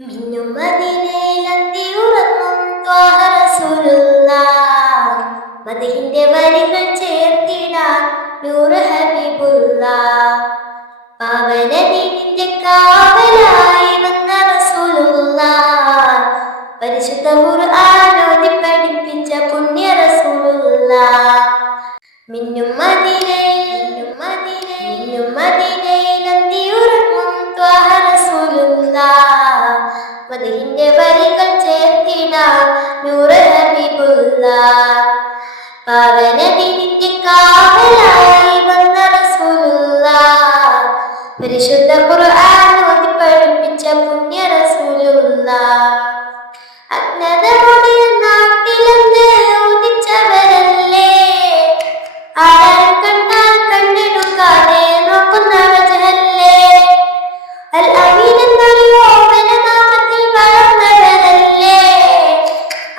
മിന്നും മദീനയിലന്തിയുറങ്ങും ത്വാഹ റസൂലുള്ളാഹ്. മദഹിന്റെ വരികൾ ചേർത്തിടാൻ നൂറ് ഹബീബുള്ളാഹ്. പാവന ദീനിന്റെ കാവലായി വന്ന റസൂലുള്ളാഹ്. പരിശുദ്ധ ഖുർആൻ ഓതി പഠിപ്പിച്ച പുണ്യ റസൂലുള്ളാഹ്. മിന്നും മദീനയിലന്തിയുറങ്ങും ത്വാഹ റസൂലുള്ളാഹ്. മദഹിന്റെ വരികൾ ചേർത്തിടാൻ നൂറ് ഹബീബുള്ളാഹ്. പാവന ദീനിന്റെ കാവലായി വന്ന റസൂലുള്ളാഹ്. പരിശുദ്ധ ഖുർആൻ ഓതി പഠിപ്പിച്ച പുണ്യ റസൂലുള്ളാഹ്. അജ്ഞതമുടിയ നാട്ടിലെന്ന് ഉദിച്ചവരല്ലേ, ആരും കണ്ടാൽ കണ്ടെടുക്കാതെ നോക്കുന്ന വജഹല്ലേ. അൽ അമീൻ എന്നൊരു ഓമന നാമത്തിൽ വളർന്നവരല്ലേ,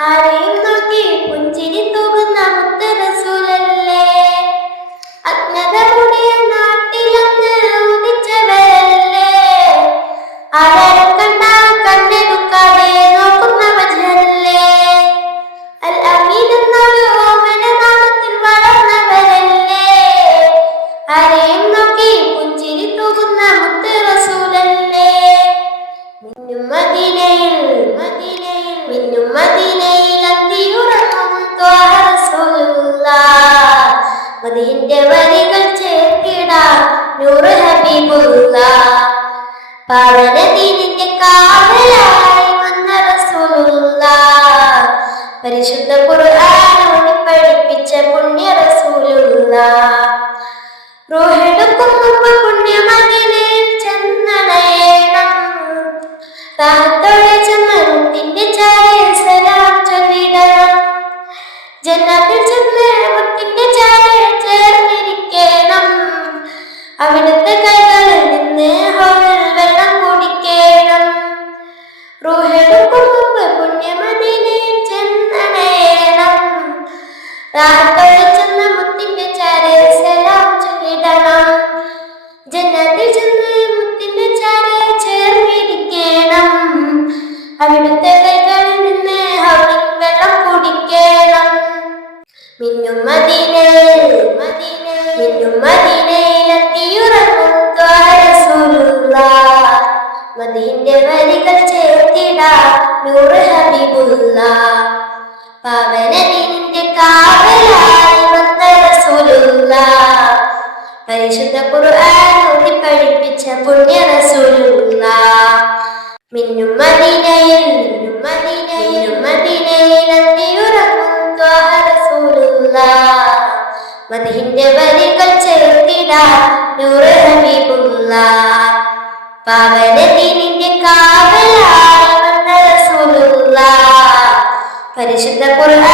ആരെയും നോക്കി പുഞ്ചിരി തൂകുന്ന മുത്ത് റസൂലല്ലേ. അജ്ഞതമുടിയ നാട്ടിലെന്ന് ഉദിച്ചവരല്ലേ, ആരും കണ്ടാൽ കണ്ടെടുക്കാതെ നോക്കുന്ന വജഹല്ലേ. അൽ അമീൻ എന്നൊരു ഓമന നാമത്തിൽ വളർന്നവരല്ലേ, ആരെയും നോക്കി പുഞ്ചിരി തൂകുന്ന മുത്ത് റസൂലല്ലേ. മിന്നും മദീനയിൽ അന്തിയുറങ്ങും ത്വാഹ റസൂലുള്ളാഹ്. മദീന്റെ വരികൾ ചേർത്തിടാൻ നൂറ് ഹബീബുള്ളാഹ്. പാവന ദീനിന്റെ കാവലായി വന്ന റസൂലുള്ളാഹ്. പരിശുദ്ധ ഖുർആൻ ഓതി പഠിപ്പിച്ച പുണ്യ റസൂലുള്ളാഹ്. റൂഹെടുക്കും മുമ്പ് പുണ്യ മദീനയിൽ ചെന്നണയണം, റാഹത്തോടെ ചെന്ന് മുത്തിന്റെ ചാരയിൽ സലാം ചൊല്ലിടണം. ജന്നത്തിൽ ചെന്ന് മുത്തിന്റെ ചാരയിൽ ചേർന്നിരിക്കണം, അവിടുത്തെ കൈകളിൽ നിന്ന് ഹൗദിൽ വെള്ളം കുടിക്കണം. റൂഹെടുക്കും മുമ്പ് പുണ്യ മദീനയിൽ ചെന്നണയണം, റാഹത്തോടെ ചെന്ന് മുത്തിന്റെ ചാരയിൽ സലാം ചൊല്ലിടണം. ജന്നത്തിൽ ചെന്ന് മുത്തിന്റെ ചാരയിൽ ചേർന്നിരിക്കണം, അവിടുത്തെ കൈകളിൽ നിന്ന് ഹൗദിൽ വെള്ളം കുടിക്കണം. മിന്നും മദീനയിലെത്തിയുറങ്ങും ത്വാഹ റസൂലുള്ളാഹ്. മദീന്റെ വരികൾ ചേർത്തിടാൻ നൂറ് ഹബീബുള്ളാഹ്. പാവന ദീനിന്റെ കാവലായി വന്ന റസൂലുള്ളാഹ്. പരിശുദ്ധ ഖുർആൻ ഓതി പഠിപ്പിച്ച പുണ്യ റസൂലുള്ളാഹ്. മിന്നും മദീനയിൽ അന്തിയുറങ്ങും ത്വാഹ റസൂലുള്ളാഹ്. മദഹിന്റെ വരികൾ ചേർത്തിടാൻ നൂറ് ഹബീബുള്ളാഹ്. പാവന ദീനിന്റെ കാവലായി വന്ന റസൂലുള്ളാഹ്. പരിശുദ്ധ ഖുർആൻ